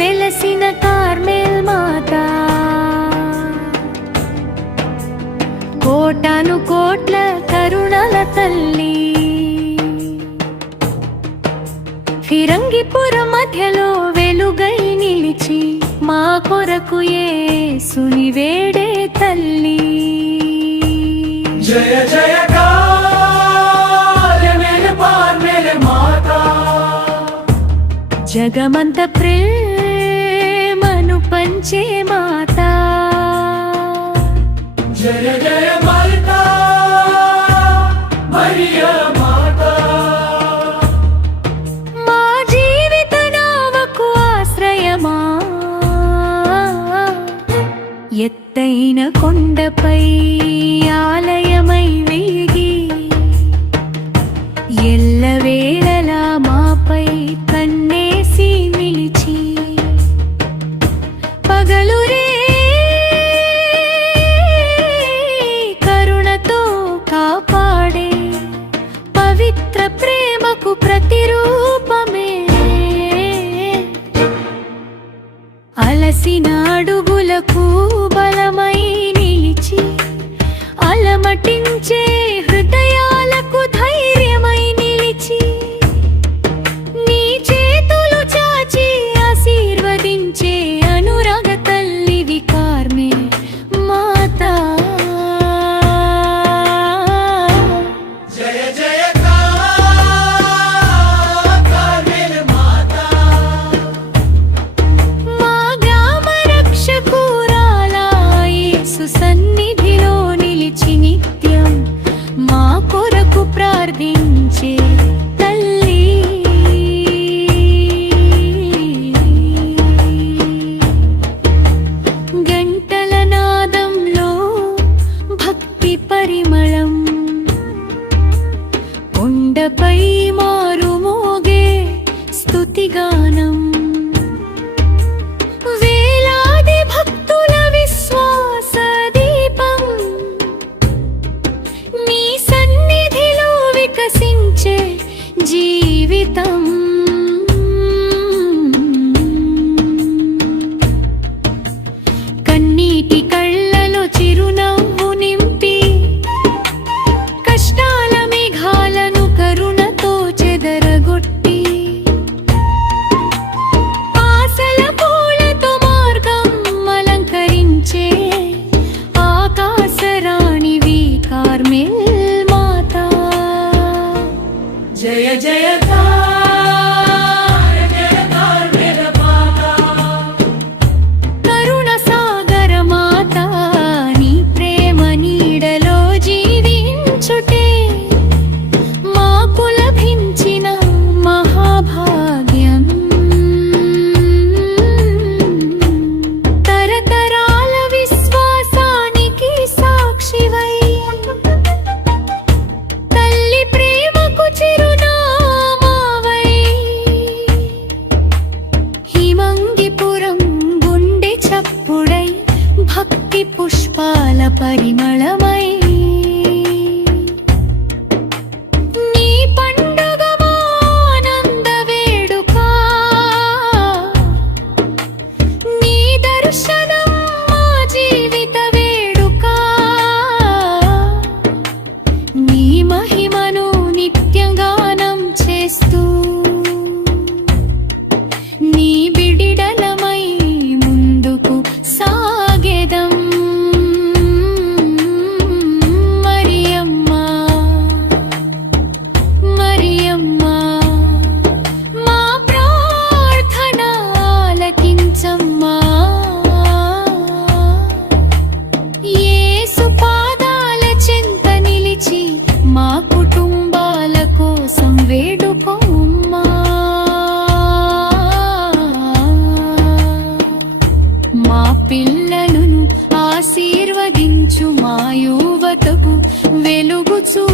వెలసిన కార్మెల్ మాత, కోటాను కోట్ల కరుణల తల్లి, ఫిరంగిపుర మధ్యలో వెలుగై నిలిచి మా కొరకు యేసుని వేడే తల్లి. జయ జయ కార్మెల్ మాతా, జగమంత ప్రేమను పంచే మాత. జయ జయ మాతా మరియా మాతా, మా జీవిత నావకు ఆశ్రయమా, ఎత్తైన కొండపై ఆలయమై వెలిగి ఎల్లవేళలా మాపై కన్నేసి నిలిచి పగలురే కరుణతో కాపాడే పవిత్ర ప్రేమకు ప్రతిరూపమే. అలసిన అడుగులకు బలమై నిలిచి అలమటించే హృదయాలకు ధైర్యమై నిలిచి నీ చేతులు చాచి ఆశీర్వదించే అనురాగ తల్లివి కార్మెల్ మాతా. జయ జయ కార్మెల్ మాతా, మా గ్రామ రక్షకురాల యేసు సన్నిధిలో నిలిచి నిత్యం మా కొరకు ప్రార్థించే తల్లి. గంటల నాదంలో భక్తి పరిమళం, కొండపై మారుమోగే స్తుతిగానం, వేలాది భక్తుల విశ్వాస దీపం, నీ సన్నిధిలో వికసించే జీవితం. కన్నీటి కళ్ళలో చిరునవ్వు నింపి కష్టాల మేఘాలను కరుణతో చెదరగొట్టి ఆశల పూలతో మార్గం అలంకరించే ఆకాశరాణివి కార్మెల్ మాతా. జయ జయ కార్మెల్ మాతా, కరుణ సాగర మాత, నీ ప్రేమ నీడలో జీవించుటే మాకు లభించిన మహాభాగ్యం. తరతరాల విశ్వాసానికి సాక్షివై తల్లి ప్రేమకు చిరునామావై హిమంగిపురం గుండె చప్పుడై భక్తి పుష్పాల పరిమళమై నీ పండుగ మా ఆనంద వేడుక, నీ దర్శనం మా జీవిత వేడుక, నీ మహిమను నిత్యం గానం చేస్తూ నీ బిడిడలమై ముందుకు సాగెదం. మరియమ్మా మరియమ్మా, మా ప్రార్థన ఆలకించమ్మా. యేసు పాదాల చెంత నిలిచి మా కుటుంబాల కోసం వేడుకోమ్మా. మా పిల్లలను ఆశీర్వదించు, మా యువతకు వెలుగు చూ